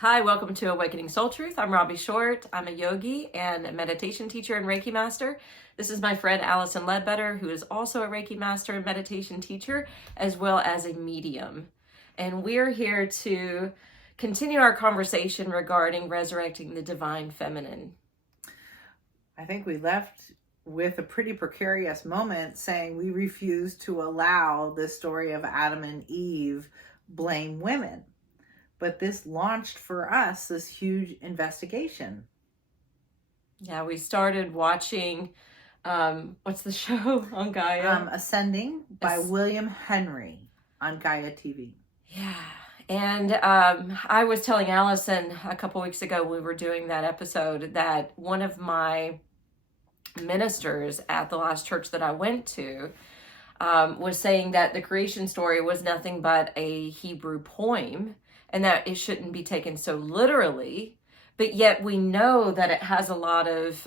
Hi, welcome to Awakening Soul Truth. I'm Robbie Short. I'm a yogi and a meditation teacher and Reiki master. This is my friend Alison, who is also a Reiki master and meditation teacher, as well as a medium. And we're here to continue our conversation regarding resurrecting the divine feminine. I think we left with a pretty precarious moment saying we refuse to allow the story of Adam and Eve blame women. But this launched for us this huge investigation. Yeah, we started watching, what's the show on Gaia? Ascending by William Henry on Gaia TV. Yeah. And I was telling Alison a couple weeks ago when we were doing that episode that one of my ministers at the last church that I went to was saying that the creation story was nothing but a Hebrew poem and that it shouldn't be taken so literally, but yet we know that it has a lot of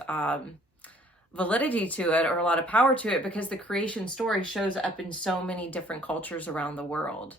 validity to it, or a lot of power to it, because the creation story shows up in so many different cultures around the world.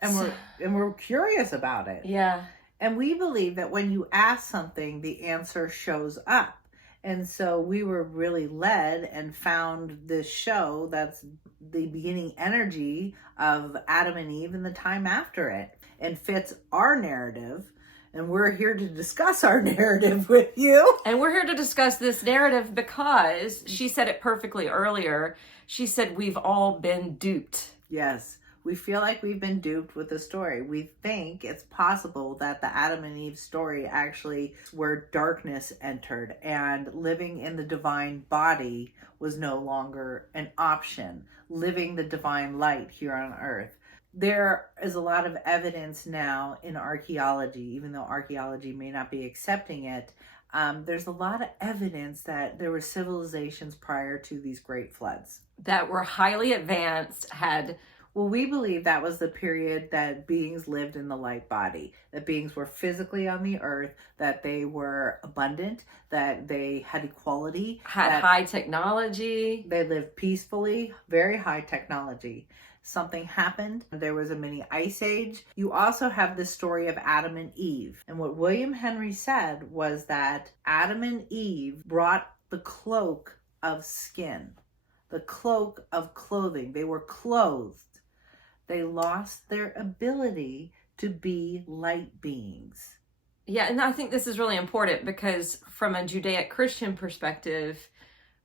And we're curious about it. Yeah. And we believe that when you ask something, the answer shows up. And so we were really led and found this show that's the beginning energy of Adam and Eve and the time after it, and fits our narrative. And we're here to discuss our narrative with you. And we're here to discuss this narrative because she said it perfectly earlier. She said we've all been duped. Yes. We feel like we've been duped with the story. We think it's possible that the Adam and Eve story actually where darkness entered and living in the divine body was no longer an option. Living the divine light here on earth. There is a lot of evidence now in archaeology, even though archaeology may not be accepting it. There's a lot of evidence that there were civilizations prior to these great floods. That were highly advanced, Well, we believe that was the period that beings lived in the light body, that beings were physically on the earth, that they were abundant, that they had equality, had high technology. They lived peacefully, very high technology. Something happened. There was a mini ice age. You also have the story of Adam and Eve. And what William Henry said was that Adam and Eve brought the cloak of skin, the cloak of clothing. They were clothed. They lost their ability to be light beings. Yeah, and I think this is really important because from a Judaic-Christian perspective,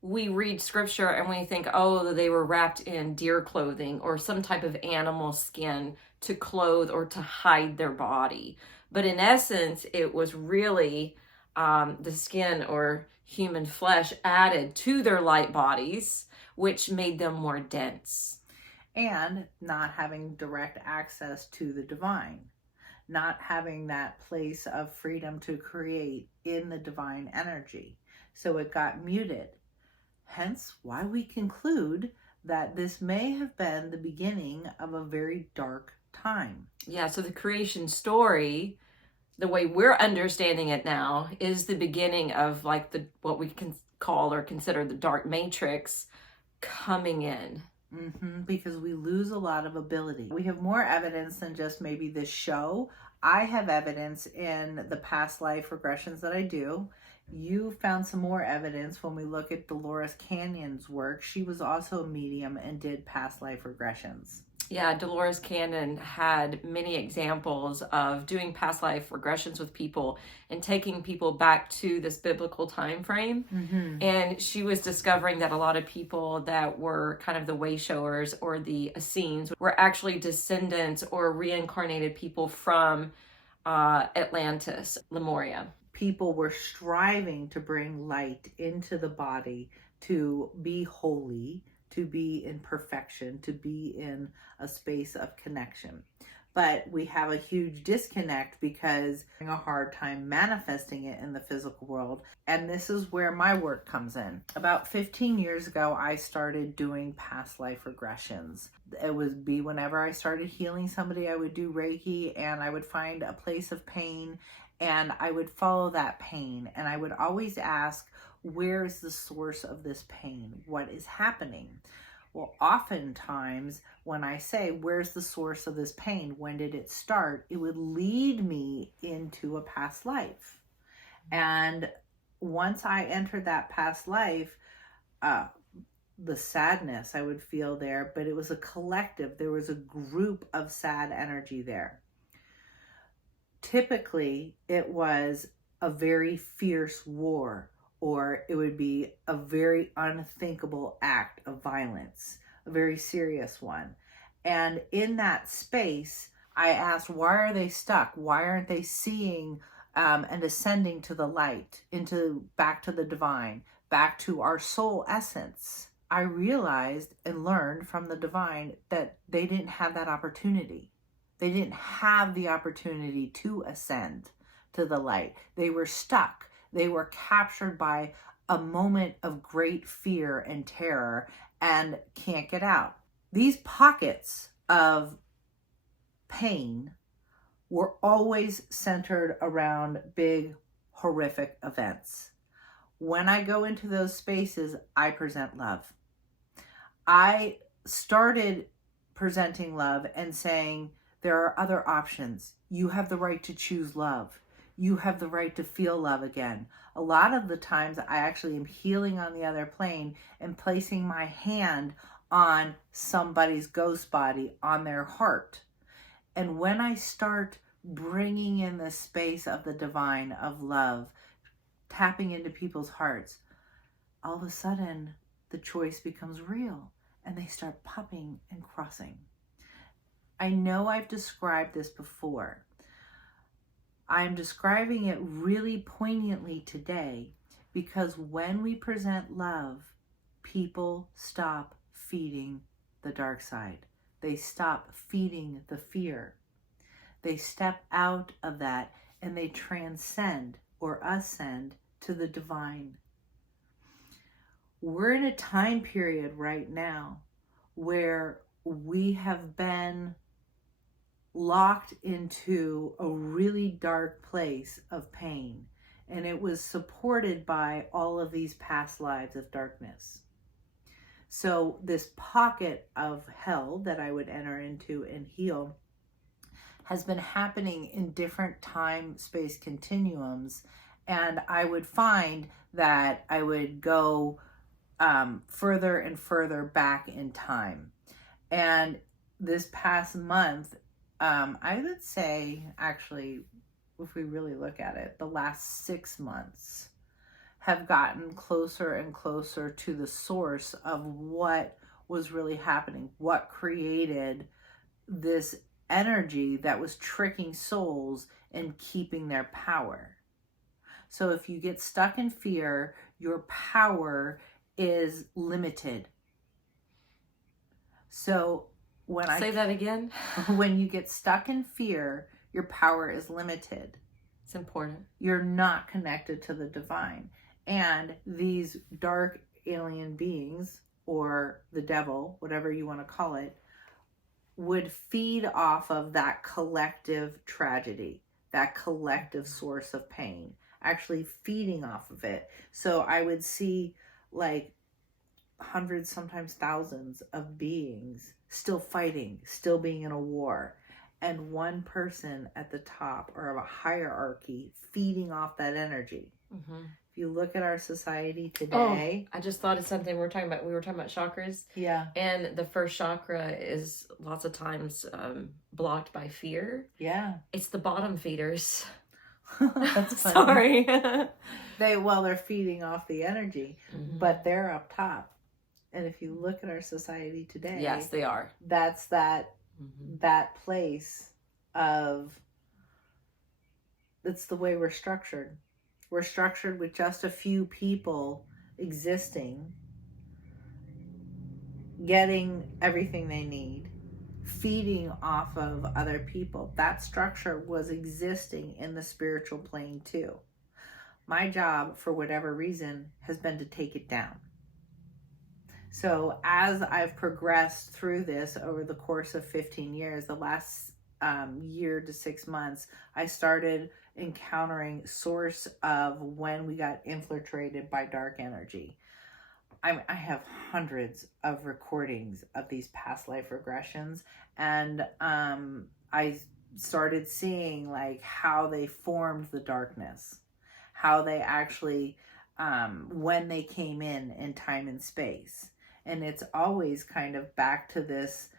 we read scripture and we think, oh, they were wrapped in deer clothing or some type of animal skin to clothe or to hide their body. But in essence, it was really the skin or human flesh added to their light bodies, which made them more dense. And not having direct access to the divine, not having that place of freedom to create in the divine energy. So it got muted. Hence why we conclude that this may have been the beginning of a very dark time. Yeah, so the creation story, the way we're understanding it now, is the beginning of like what we can call or consider the dark matrix coming in. Because we lose a lot of ability. We have more evidence than just maybe this show. I have evidence in the past life regressions that I do. You found some more evidence when we look at Dolores Canyon's work. She was also a medium and did past life regressions. Yeah, Dolores Cannon had many examples of doing past life regressions with people and taking people back to this biblical time frame. And she was discovering that a lot of people that were kind of the way showers or the Essenses were actually descendants or reincarnated people from Atlantis, Lumaria. People were striving to bring light into the body, to be holy, to be in perfection, to be in a space of connection. But we have a huge disconnect because we're having a hard time manifesting it in the physical world. And this is where my work comes in. About 15 years ago, I started doing past life regressions. It would be whenever I started healing somebody, I would do Reiki and I would find a place of pain and I would follow that pain. And I would always ask, where is the source of this pain? What is happening? Well, oftentimes when I say, where's the source of this pain? When did it start? It would lead me into a past life. And once I entered that past life, the sadness I would feel there, but it was a collective. There was a group of sad energy there. Typically, it was a very fierce war, or it would be a very unthinkable act of violence, a very serious one. And in that space, I asked, why are they stuck? Why aren't they seeing and ascending to the light, back to the divine, back to our soul essence? I realized and learned from the divine that they didn't have that opportunity. They didn't have the opportunity to ascend to the light. They were stuck. They were captured by a moment of great fear and terror and can't get out. These pockets of pain were always centered around big, horrific events. When I go into those spaces, I present love. I started presenting love and saying, there are other options. You have the right to choose love. You have the right to feel love again. A lot of the times I actually am healing on the other plane and placing my hand on somebody's ghost body, on their heart. And when I start bringing in the space of the divine, of love, tapping into people's hearts, all of a sudden the choice becomes real and they start popping and crossing. I know I've described this before. I'm describing it really poignantly today because when we present love, people stop feeding the dark side. They stop feeding the fear. They step out of that and they transcend or ascend to the divine. We're in a time period right now where we have been locked into a really dark place of pain, and it was supported by all of these past lives of darkness. So this pocket of hell that I would enter into and heal has been happening in different time space continuums, and I would find that I would go further and further back in time. And this past month, I would say, actually, if we really look at it, the last 6 months have gotten closer and closer to the source of what was really happening, what created this energy that was tricking souls and keeping their power. So if you get stuck in fear, your power is limited. So when Say that again. When you get stuck in fear, your power is limited. It's important. You're not connected to the divine. And these dark alien beings, or the devil, whatever you want to call it, would feed off of that collective tragedy, that collective source of pain, actually feeding off of it. So I would see like hundreds, sometimes thousands of beings still fighting, still being in a war, and one person at the top or of a hierarchy feeding off that energy. Mm-hmm. If you look at our society today, I just thought of something. We were talking about chakras. Yeah. And the first chakra is lots of times blocked by fear. Yeah. It's the bottom feeders. That's funny. Sorry. They're feeding off the energy, Mm-hmm. but they're up top. And if you look at our society today, Yes, they are. That's that Mm-hmm. that place of, it's the way we're structured. We're structured with just a few people existing, getting everything they need, feeding off of other people. That structure was existing in the spiritual plane too. My job, for whatever reason, has been to take it down. So as I've progressed through this over the course of 15 years, the last year to 6 months, I started encountering source of when we got infiltrated by dark energy. I have hundreds of recordings of these past life regressions, and I started seeing like how they formed the darkness, how they actually when they came in time and space, and it's always kind of back to this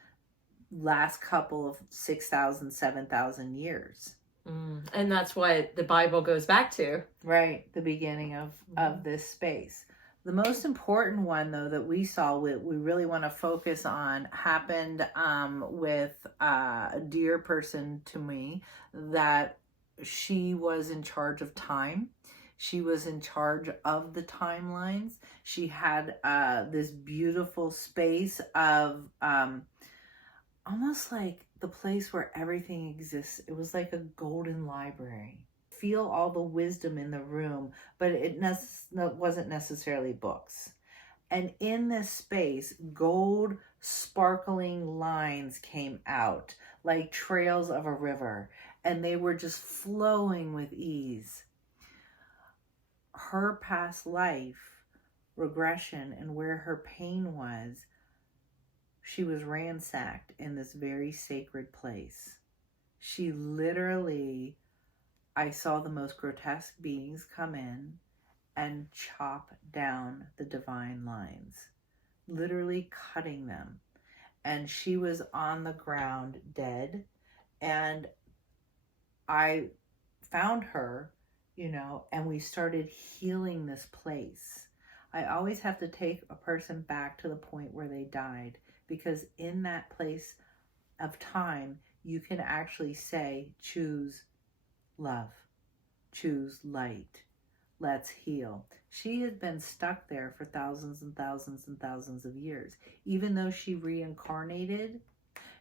last couple of 6,000, 7,000 years. And that's what the Bible goes back to. Right, the beginning of this space. The most important one, though, that we saw, we really want to focus on, happened with a dear person to me, that she was in charge of time. She was in charge of the timelines. She had this beautiful space of almost like the place where everything exists. It was like a golden library. Feel all the wisdom in the room, but it wasn't necessarily books. And in this space, gold sparkling lines came out like trails of a river, and they were just flowing with ease. Her past life regression and where her pain was, she was ransacked in this very sacred place. She literally, I saw the most grotesque beings come in and chop down the divine lines, literally cutting them. And she was on the ground dead. And I found her, and we started healing this place. I always have to take a person back to the point where they died, because in that place of time, you can actually say, choose love, choose light, let's heal. She had been stuck there for thousands and thousands and thousands of years. Even though she reincarnated,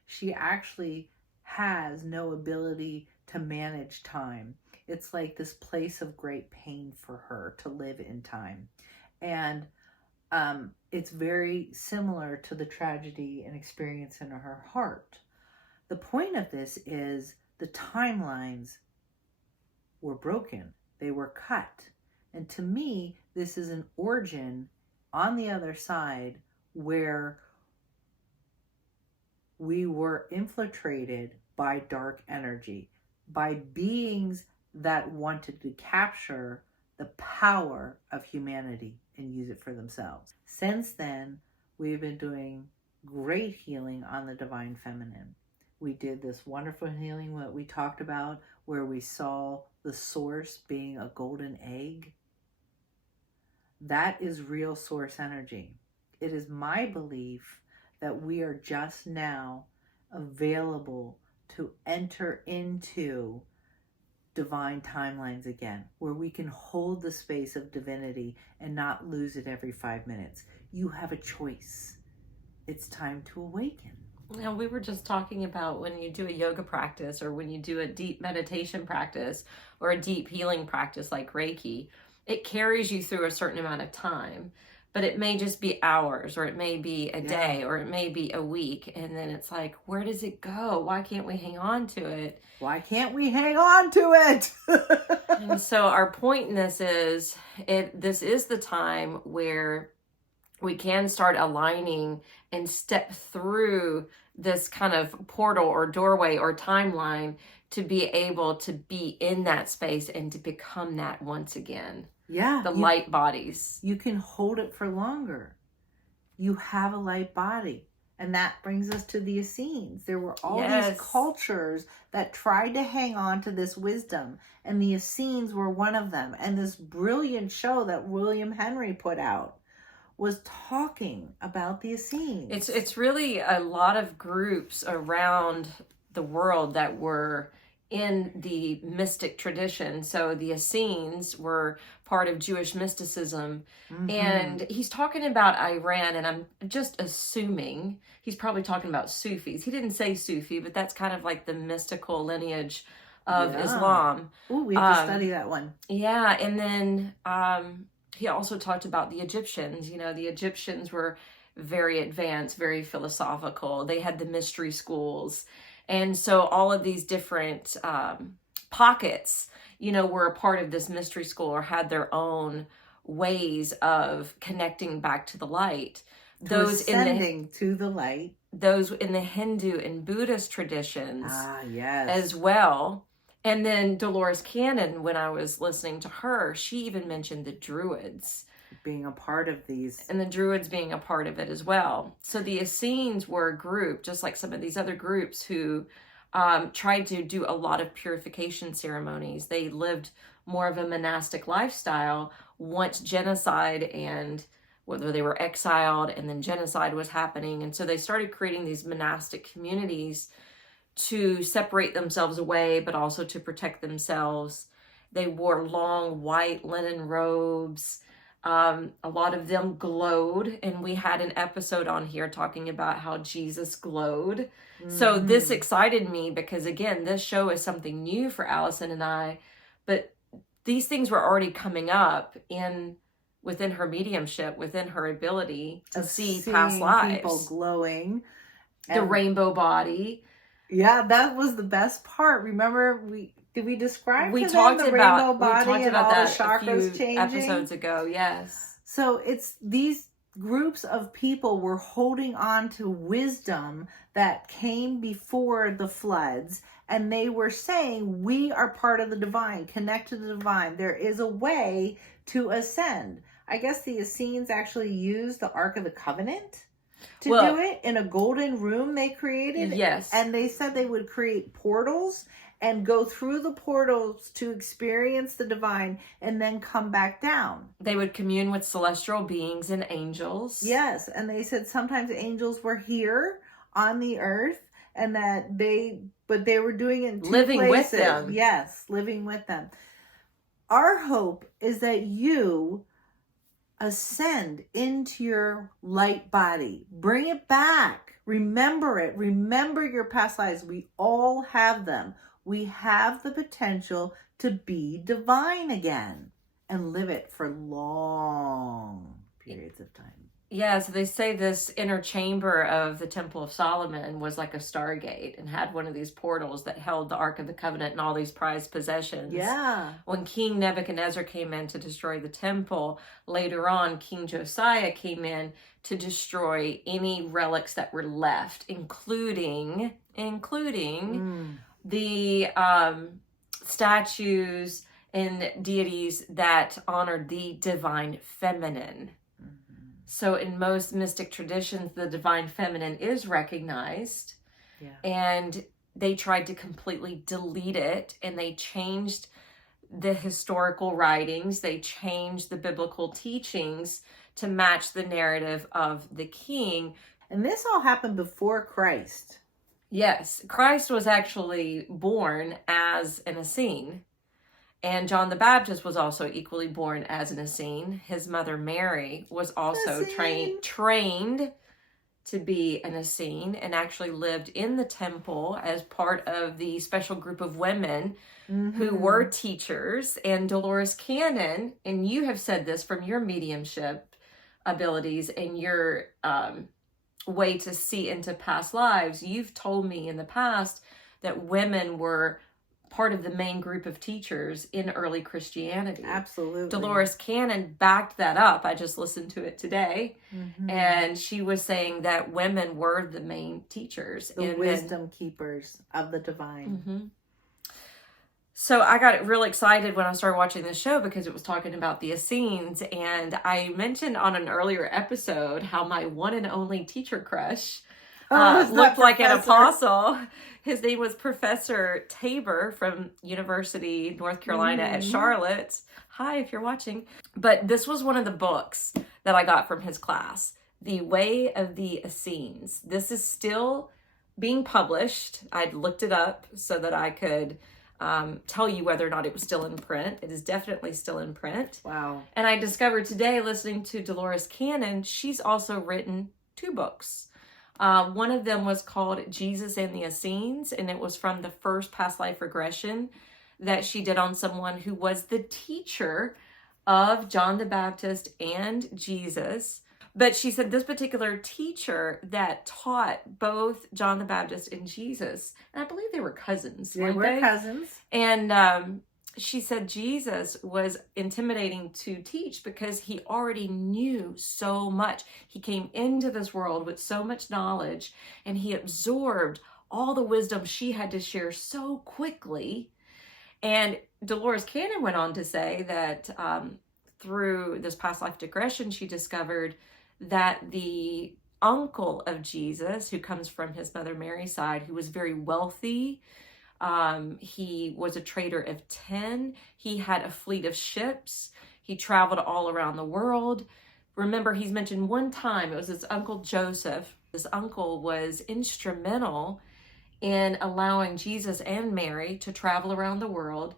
she actually has no ability to manage time. It's like this place of great pain for her to live in time. And it's very similar to the tragedy and experience in her heart. The point of this is the timelines were broken. They were cut. And to me, this is an origin on the other side where we were infiltrated by dark energy, by beings that wanted to capture the power of humanity and use it for themselves. Since then, we've been doing great healing on the divine feminine. We did this wonderful healing that we talked about, where we saw the source being a golden egg. That is real source energy. It is my belief that we are just now available to enter into divine timelines again, where we can hold the space of divinity and not lose it every 5 minutes. You have a choice. It's time to awaken. Now, we were just talking about when you do a yoga practice, or when you do a deep meditation practice, or a deep healing practice like Reiki, it carries you through a certain amount of time, but it may just be hours, or it may be a day, or it may be a week. And then it's like, where does it go? Why can't we hang on to it? Why can't we hang on to it? And so our point in this is, this is the time where we can start aligning and step through this kind of portal or doorway or timeline to be able to be in that space and to become that once again. Yeah. The light bodies. You can hold it for longer. You have a light body. And that brings us to the Essenses. There were all these cultures that tried to hang on to this wisdom. And the Essenses were one of them. And this brilliant show that William Henry put out was talking about the Essenses. It's really a lot of groups around the world that were in the mystic tradition. So the Essenses were part of Jewish mysticism. Mm-hmm. And he's talking about Iran, and I'm just assuming he's probably talking about Sufis. He didn't say Sufi, but that's kind of like the mystical lineage of Islam. Ooh, we have to study that one. Yeah, and then he also talked about the Egyptians. The Egyptians were very advanced, very philosophical. They had the mystery schools. And so all of these different pockets, were a part of this mystery school, or had their own ways of connecting back to the light. Ascending to the light. Those in the Hindu and Buddhist traditions yes. as well. And then Dolores Cannon, when I was listening to her, she even mentioned the Druids being a part of these. And the Druids being a part of it as well. So the Essenes were a group, just like some of these other groups, who tried to do a lot of purification ceremonies. They lived more of a monastic lifestyle once genocide and whether they were exiled and then genocide was happening. And so they started creating these monastic communities to separate themselves away, but also to protect themselves. They wore long white linen robes. A lot of them glowed, and we had an episode on here talking about how Jesus glowed. So this excited me because, again, this show is something new for Alison and I, but these things were already coming up within her mediumship, within her ability to see past lives. People glowing. The rainbow body. Yeah, that was the best part. Remember, did we describe the rainbow body and all that the chakras changing? Episodes ago, yes. So it's these groups of people were holding on to wisdom that came before the floods, and they were saying, we are part of the divine, connect to the divine. There is a way to ascend. I guess the Essenes actually used the Ark of the Covenant to do it in a golden room they created. Yes. And they said they would create portals and go through the portals to experience the divine and then come back down. They would commune with celestial beings and angels. Yes. And they said sometimes angels were here on the earth and that they were doing it in two living places. With them. Yes, living with them. Our hope is that you ascend into your light body. Bring it back. Remember it. Remember your past lives. We all have them. We have the potential to be divine again and live it for long periods of time. Yeah, so they say this inner chamber of the Temple of Solomon was like a stargate and had one of these portals that held the Ark of the Covenant and all these prized possessions. Yeah. When King Nebuchadnezzar came in to destroy the temple, later on, King Josiah came in to destroy any relics that were left, including the statues and deities that honored the divine feminine. So in most mystic traditions, the divine feminine is recognized. Yeah. And they tried to completely delete it, and they changed the historical writings. They changed the biblical teachings to match the narrative of the king. And this all happened before Christ. Yes, Christ was actually born as an Essene. And John the Baptist was also equally born as an Essene. His mother Mary was also trained to be an Essene and actually lived in the temple as part of the special group of women who were teachers. And Dolores Cannon, and you have said this from your mediumship abilities and your way to see into past lives, you've told me in the past that women were part of the main group of teachers in early Christianity. Absolutely. Dolores Cannon backed that up. I just listened to it today. And she was saying that women were the main teachers. The wisdom keepers of the divine. So I got real excited when I started watching this show because it was talking about the Essenes. And I mentioned on an earlier episode how my one and only teacher crush looked like an apostle. His name was Professor Tabor from University North Carolina at Charlotte. Hi, if you're watching. But this was one of the books that I got from his class, The Way of the Essenes. This is still being published. I'd looked it up so that I could tell you whether or not it was still in print. It is definitely still in print. Wow. And I discovered today, listening to Dolores Cannon, she's also written 2 books. One of them was called Jesus and the Essenes, and it was from the first past life regression that she did on someone who was the teacher of John the Baptist and Jesus. But she said this particular teacher that taught both John the Baptist and Jesus, and I believe they were cousins. They were cousins. And she said Jesus was intimidating to teach because he already knew so much. He came into this world with so much knowledge, and he absorbed all the wisdom she had to share so quickly. And Dolores Cannon went on to say that through this past life digression, she discovered that the uncle of Jesus, who comes from his mother Mary's side, who was very wealthy, he was a trader of 10. He had a fleet of ships. He traveled all around the world. Remember, he's mentioned one time, it was his uncle Joseph. His uncle was instrumental in allowing Jesus and Mary to travel around the world,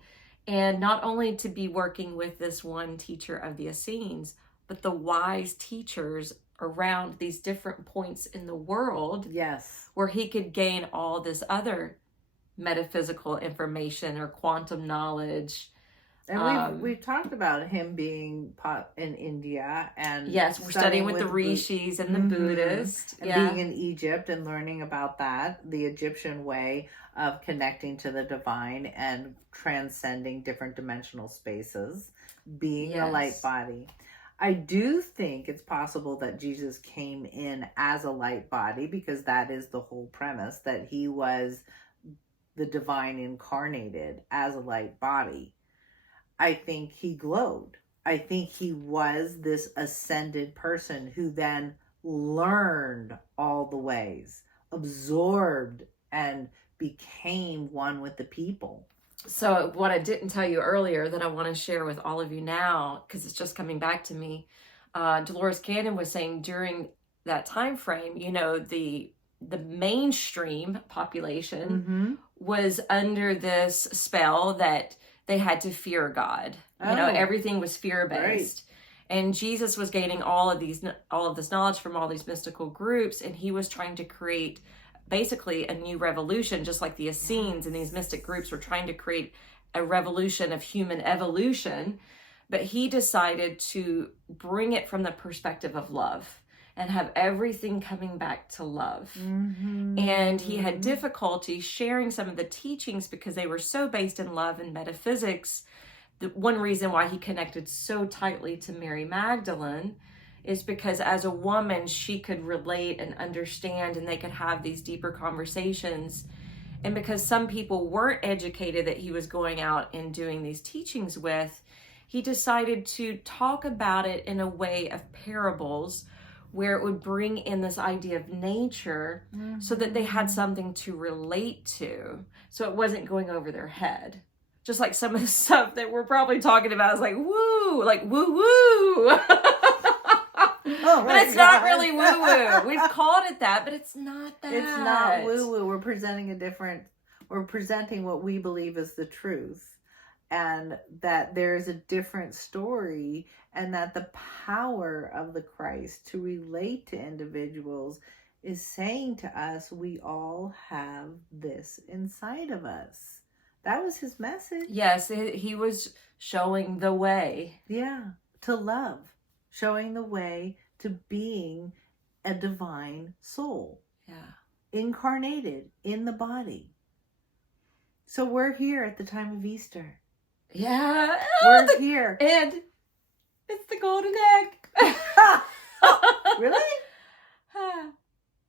and not only to be working with this one teacher of the Essenes, but the wise teachers around these different points in the world. Yes. Where he could gain all this other metaphysical information or quantum knowledge. And we've talked about him being in India, and yes, we're studying with the rishis and the Buddhists, and being in Egypt and learning about that, the Egyptian way of connecting to the divine and transcending different dimensional spaces, being a light body. I do think it's possible that Jesus came in as a light body, because that is the whole premise, that he was the divine incarnated as a light body. I think he glowed. I think he was this ascended person who then learned all the ways, absorbed, and became one with the people. So what I didn't tell you earlier that I want to share with all of you now, because it's just coming back to me, Dolores Cannon was saying during that time frame, you know, the mainstream population was under this spell that they had to fear God. You know, everything was fear-based. Right. And Jesus was gaining all of this knowledge from all these mystical groups, and he was trying to create basically a new revolution, just like the Essenes and these mystic groups were trying to create a revolution of human evolution. But he decided to bring it from the perspective of love and have everything coming back to love. And he had difficulty sharing some of the teachings because they were so based in love and metaphysics. The one reason why he connected so tightly to Mary Magdalene is because as a woman, she could relate and understand, and they could have these deeper conversations. And because some people weren't educated that he was going out and doing these teachings with, he decided to talk about it in a way of parables, where it would bring in this idea of nature so that they had something to relate to. So it wasn't going over their head. Just like some of the stuff that we're probably talking about is like, woo, like woo-woo. But it's not really woo-woo. We've called it that, but it's not that. It's not woo-woo. We're presenting what we believe is the truth. And that there's a different story, and that the power of the Christ to relate to individuals is saying to us, we all have this inside of us. That was his message. Yes, he was showing the way. Yeah, to love. Showing the way to being a divine soul. Yeah. Incarnated in the body. So we're here at the time of Easter. Yeah. We're here. And it's the golden egg. Really?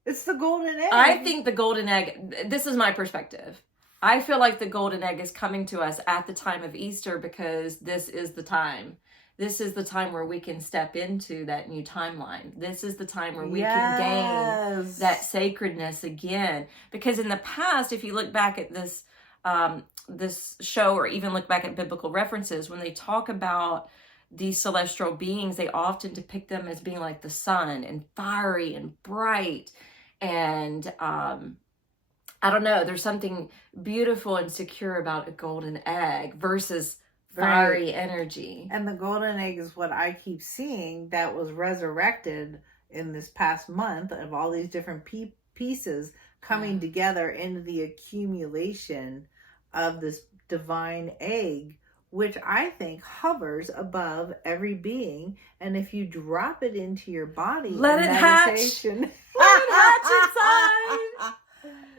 It's the golden egg. I think the golden egg, this is my perspective. I feel like the golden egg is coming to us at the time of Easter because this is the time. This is the time where we can step into that new timeline. This is the time where we can gain that sacredness again. Because in the past, if you look back at this show, or even look back at biblical references, when they talk about these celestial beings, they often depict them as being like the sun and fiery and bright. And I don't know, there's something beautiful and secure about a golden egg versus fiery energy. And the golden egg is what I keep seeing that was resurrected in this past month, of all these different pieces coming together into the accumulation of this divine egg, which I think hovers above every being. And if you drop it into your body, let it hatch. Let it hatch inside.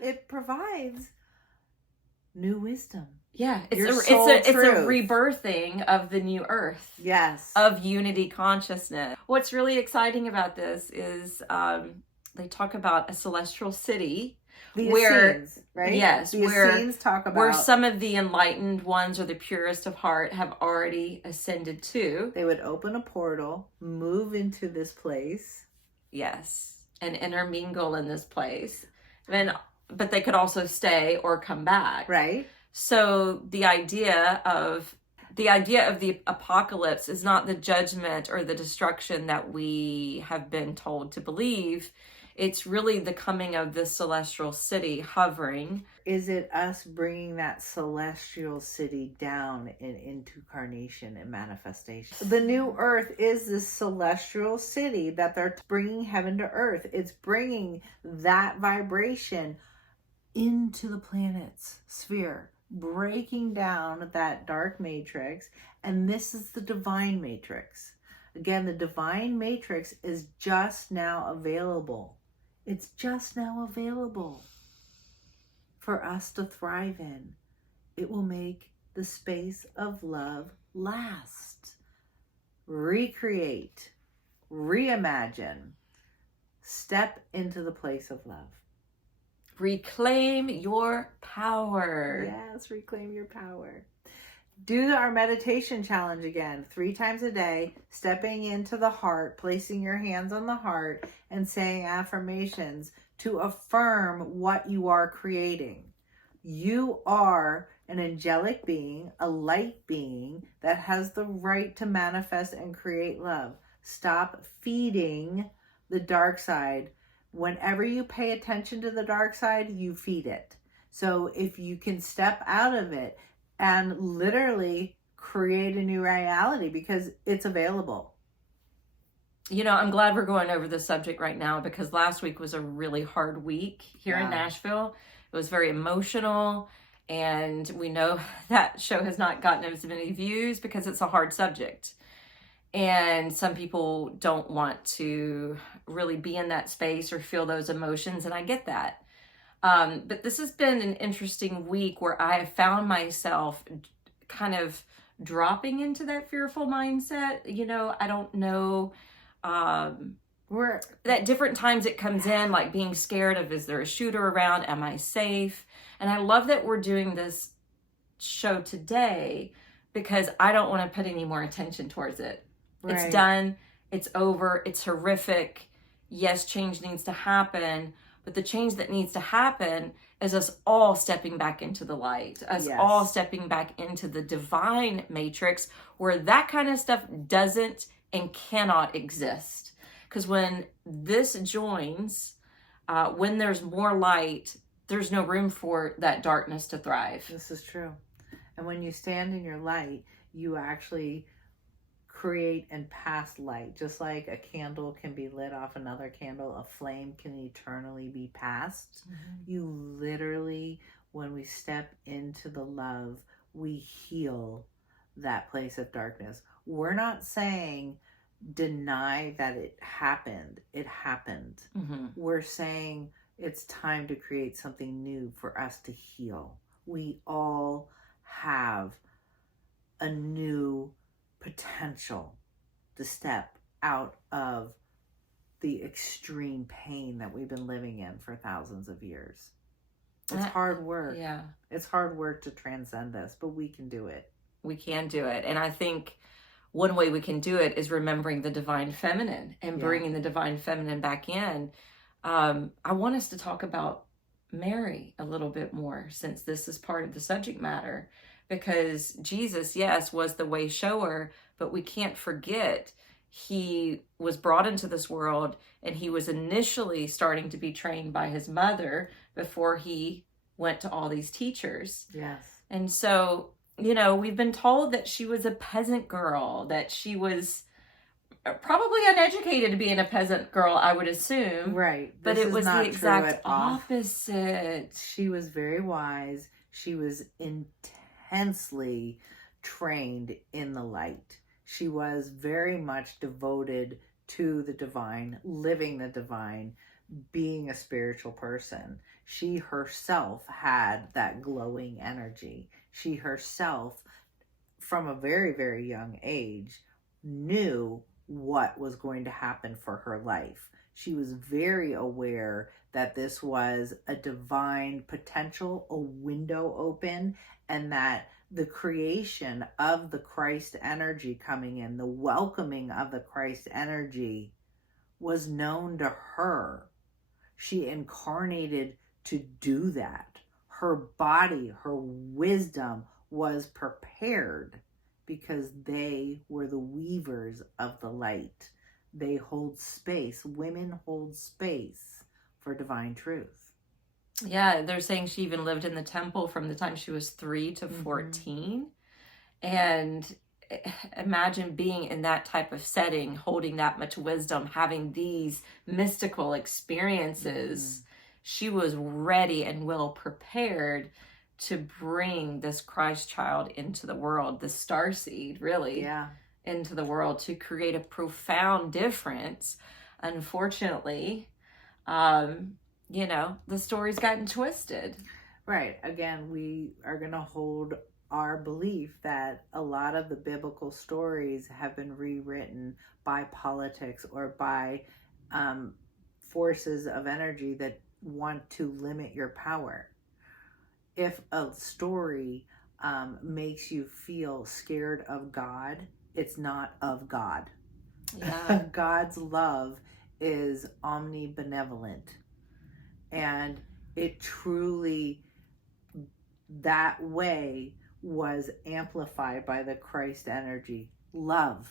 It provides new wisdom, Yeah, Your soul it's a truth. rebirthing of the new earth. Yes. Of unity consciousness. What's really exciting about this is they talk about a celestial city. The where Essenses, right? Yes, the Essenses talk about where some of the enlightened ones or the purest of heart have already ascended to. They would open a portal, move into this place. Yes, and intermingle in this place. But they could also stay or come back. Right. So the idea of the apocalypse is not the judgment or the destruction that we have been told to believe. It's really the coming of the celestial city hovering. Is it us bringing that celestial city down into carnation and manifestation? The new earth is this celestial city that they're bringing heaven to earth. It's bringing that vibration into the planet's sphere, breaking down that dark matrix. And this is the divine matrix. Again, the divine matrix is just now available. It's just now available for us to thrive in. It will make the space of love last. Recreate, reimagine, step into the place of love. Reclaim your power. Yes, reclaim your power. Do our meditation challenge again, 3 times a day, stepping into the heart, placing your hands on the heart and saying affirmations to affirm what you are creating. You are an angelic being, a light being that has the right to manifest and create love. Stop feeding the dark side. Whenever you pay attention to the dark side, you feed it. So if you can step out of it and literally create a new reality, because it's available. You know, I'm glad we're going over this subject right now, because last week was a really hard week here in Nashville. It was very emotional, and we know that show has not gotten as many views because it's a hard subject. And some people don't want to really be in that space or feel those emotions, and I get that. But this has been an interesting week where I have found myself kind of dropping into that fearful mindset. You know, I don't know, at different times it comes in, like being scared of, is there a shooter around? Am I safe? And I love that we're doing this show today, because I don't want to put any more attention towards it. Right. It's done. It's over. It's horrific. Yes, change needs to happen. But the change that needs to happen is us all stepping back into the light, us all stepping back into the divine matrix, where that kind of stuff doesn't and cannot exist. Because when this joins, when there's more light, there's no room for that darkness to thrive. This is true. And when you stand in your light, you actually create and pass light. Just like a candle can be lit off another candle, a flame can eternally be passed. Mm-hmm. You literally, when we step into the love, we heal that place of darkness. We're not saying deny that it happened. It happened. Mm-hmm. We're saying it's time to create something new for us to heal. We all have a new potential to step out of the extreme pain that we've been living in for thousands of years. It's hard work. Yeah. It's hard work to transcend this, but we can do it. We can do it. And I think one way we can do it is remembering the divine feminine and bringing the divine feminine back in. I want us to talk about Mary a little bit more, since this is part of the subject matter. Because Jesus, yes, was the way shower, but we can't forget he was brought into this world, and he was initially starting to be trained by his mother before he went to all these teachers. Yes. And so, you know, we've been told that she was a peasant girl, that she was probably uneducated being a peasant girl, I would assume. Right. But it was the exact opposite. She was very wise. She was intensely trained in the light. She was very much devoted to the divine, living the divine, being a spiritual person. She herself had that glowing energy. She herself, from a very, very young age, knew what was going to happen for her life. She was very aware that this was a divine potential, a window open, and that the creation of the Christ energy coming in, the welcoming of the Christ energy, was known to her. She incarnated to do that. Her body, her wisdom was prepared because they were the weavers of the light. They hold space. Women hold space for divine truth. Yeah, they're saying she even lived in the temple from the time she was 3 to 14. And imagine being in that type of setting, holding that much wisdom, having these mystical experiences. She was ready and well prepared to bring this Christ child into the world, the starseed, really, into the world, to create a profound difference. Unfortunately, you know, the story's gotten twisted. Right. Again, we are going to hold our belief that a lot of the biblical stories have been rewritten by politics or by forces of energy that want to limit your power. If a story makes you feel scared of God, it's not of God. Yeah. God's love is omnibenevolent. And it truly, that way, was amplified by the Christ energy. Love.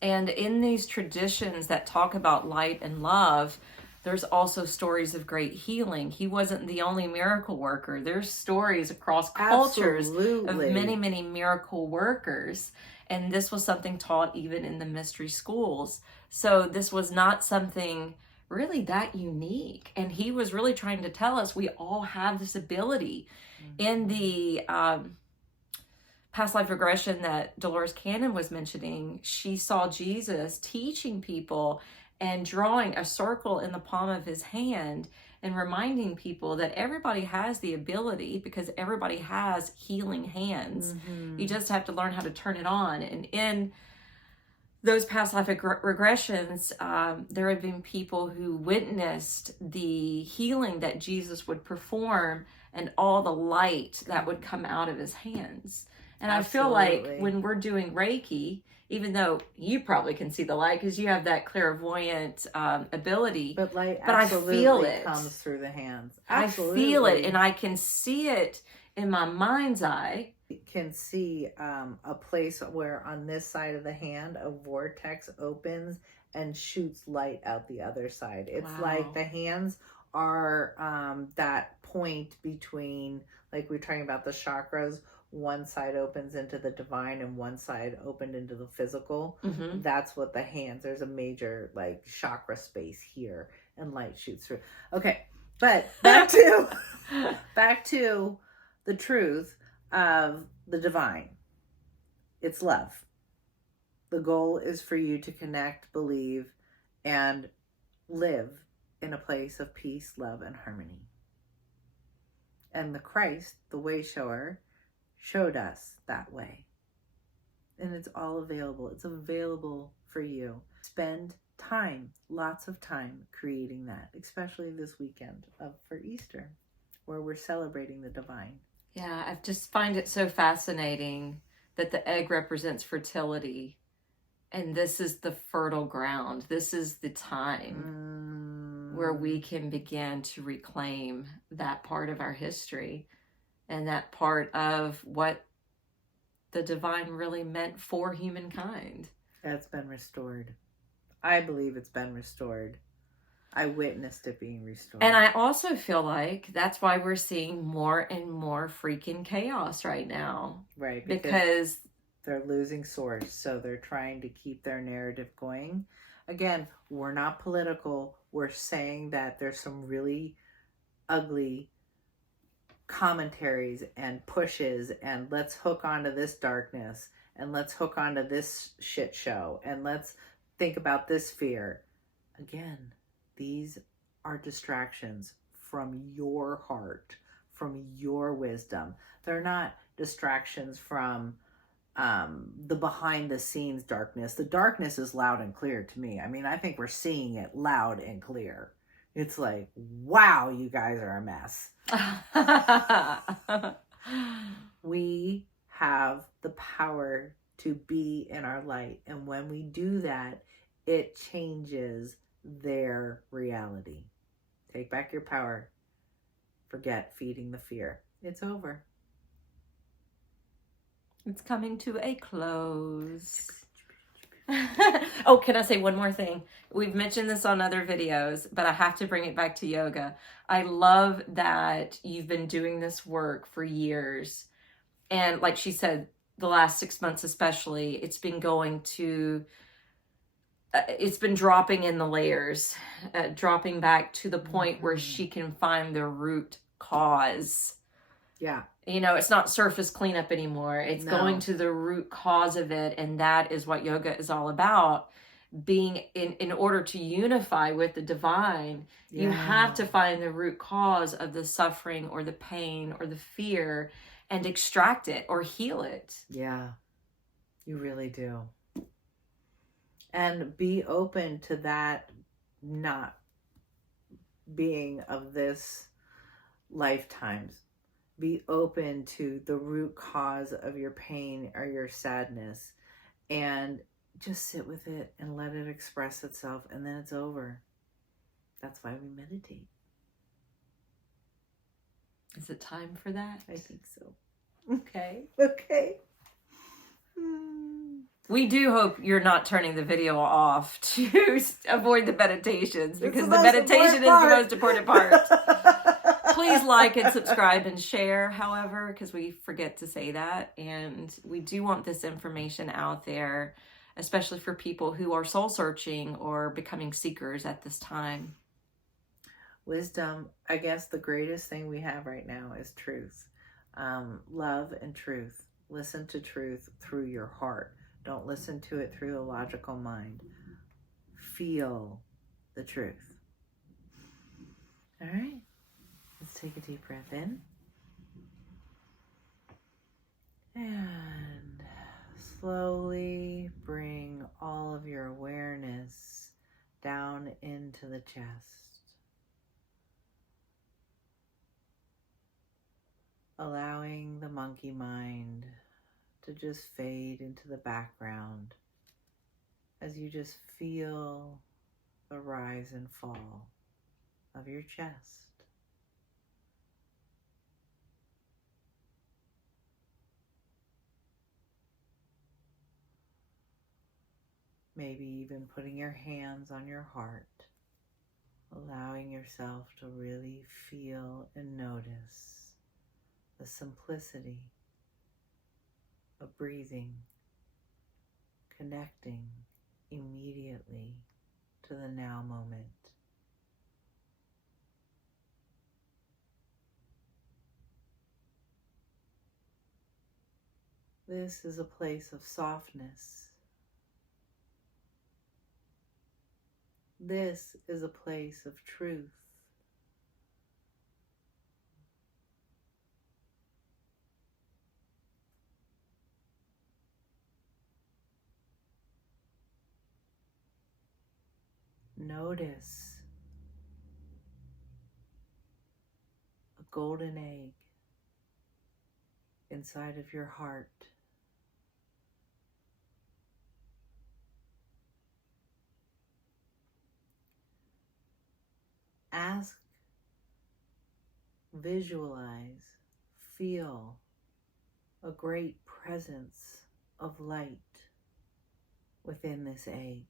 And in these traditions that talk about light and love, there's also stories of great healing. He wasn't the only miracle worker. There's stories across cultures of many, many miracle workers. And this was something taught even in the mystery schools. So this was not something really that unique. And he was really trying to tell us we all have this ability. In the past life regression that Dolores Cannon was mentioning, she saw Jesus teaching people and drawing a circle in the palm of his hand and reminding people that everybody has the ability, because everybody has healing hands. You just have to learn how to turn it on. And in those past life regressions, there have been people who witnessed the healing that Jesus would perform and all the light that would come out of his hands. And I feel like when we're doing Reiki, even though you probably can see the light because you have that clairvoyant ability, but light I feel it comes through the hands. Absolutely. I feel it, and I can see it in my mind's eye. You can see a place where on this side of the hand a vortex opens and shoots light out the other side. It's like the hands are that point between, like we're talking about the chakras, one side opens into the divine and one side opened into the physical. That's what the hands, there's a major like chakra space here and light shoots through. Okay, but back to the truth of the divine. It's love. The goal is for you to connect, believe, and live in a place of peace, love, and harmony. And the Christ, the way shower, showed us that way. And it's all available. It's available for you. Spend time, lots of time creating that, especially this weekend for Easter, where we're celebrating the divine. Yeah, I just find it so fascinating that the egg represents fertility, and this is the fertile ground. This is the time where we can begin to reclaim that part of our history and that part of what the divine really meant for humankind. That's been restored. I believe it's been restored. I witnessed it being restored. And I also feel like that's why we're seeing more and more freaking chaos right now. Right. Because they're losing source. So they're trying to keep their narrative going. Again, we're not political. We're saying that there's some really ugly commentaries and pushes and let's hook onto this darkness and let's hook onto this shit show and let's think about this fear. Again, these are distractions from your heart, from your wisdom. They're not distractions from the behind the scenes darkness. The darkness is loud and clear to me. I mean, I think we're seeing it loud and clear. It's like, wow, you guys are a mess. We have the power to be in our light. And when we do that, it changes their reality. Take back your power. Forget feeding the fear. It's over. It's coming to a close. Oh, can I say one more thing? We've mentioned this on other videos, but I have to bring it back to yoga. I love that you've been doing this work for years. And like she said, the last 6 months especially, it's been going to, it's been dropping in the layers, dropping back to the point where she can find the root cause. Yeah. You know, it's not surface cleanup anymore. It's going to the root cause of it. And that is what yoga is all about. Being in order to unify with the divine, you have to find the root cause of the suffering or the pain or the fear and extract it or heal it. Yeah, you really do. And be open to that not being of this lifetime's. Be open to the root cause of your pain or your sadness and just sit with it and let it express itself, and then it's over. That's why we meditate. Is it time for that? I think so. Okay. Okay. We do hope you're not turning the video off to avoid the meditations, because the most meditation is the most important part. Please like and subscribe and share, however, because we forget to say that. And we do want this information out there, especially for people who are soul searching or becoming seekers at this time. Wisdom, I guess the greatest thing we have right now is truth. Love and truth. Listen to truth through your heart. Don't listen to it through the logical mind. Feel the truth. All right. Let's take a deep breath in. And slowly bring all of your awareness down into the chest. Allowing the monkey mind to just fade into the background as you just feel the rise and fall of your chest. Maybe even putting your hands on your heart, allowing yourself to really feel and notice the simplicity of breathing, connecting immediately to the now moment. This is a place of softness. This is a place of truth. Notice a golden egg inside of your heart. Ask, visualize, feel a great presence of light within this egg.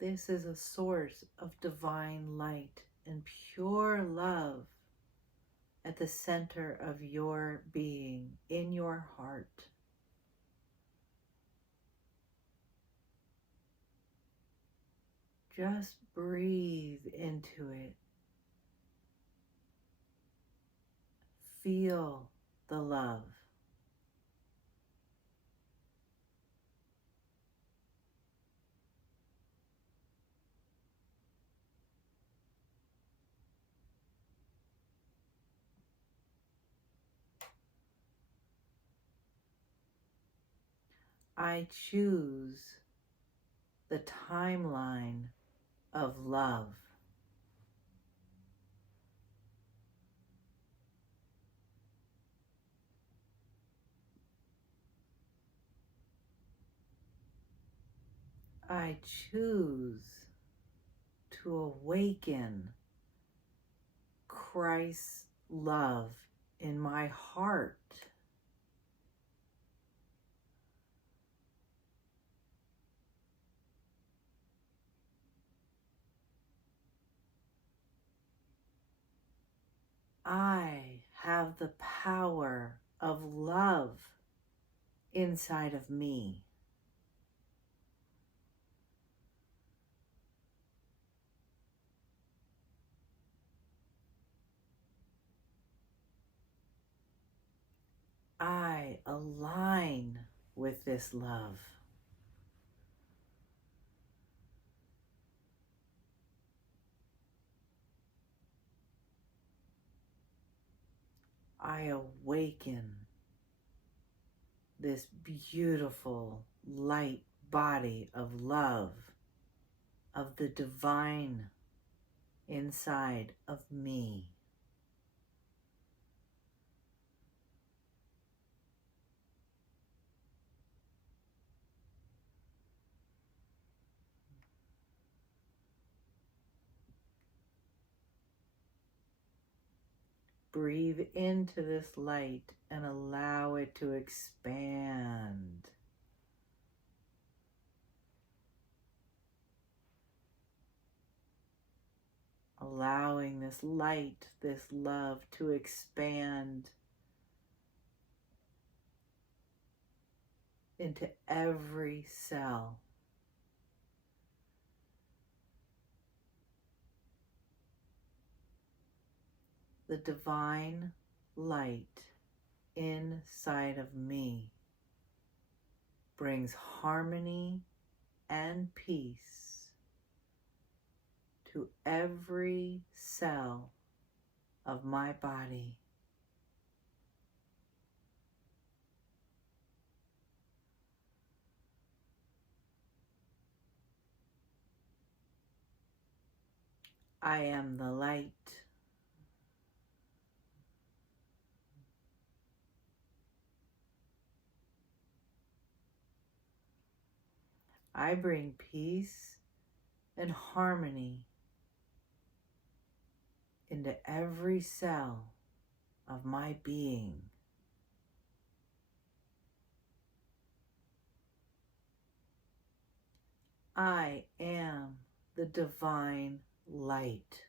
This is a source of divine light and pure love at the center of your being, in your heart. Just breathe into it. Feel the love. I choose the timeline of love. I choose to awaken Christ's love in my heart. I have the power of love inside of me. I align with this love. I awaken this beautiful light body of love, of the divine inside of me. Breathe into this light and allow it to expand. Allowing this light, this love to expand into every cell. The divine light inside of me brings harmony and peace to every cell of my body. I am the light. I bring peace and harmony into every cell of my being. I am the divine light.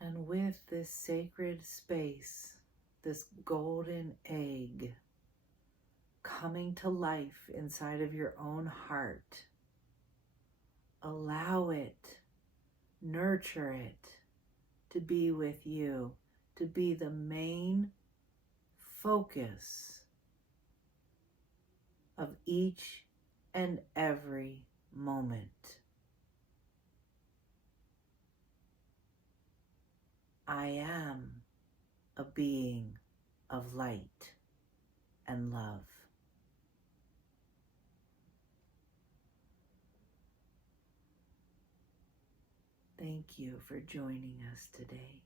And with this sacred space, this golden egg coming to life inside of your own heart, allow it, nurture it to be with you, to be the main focus of each and every moment. I am a being of light and love. Thank you for joining us today.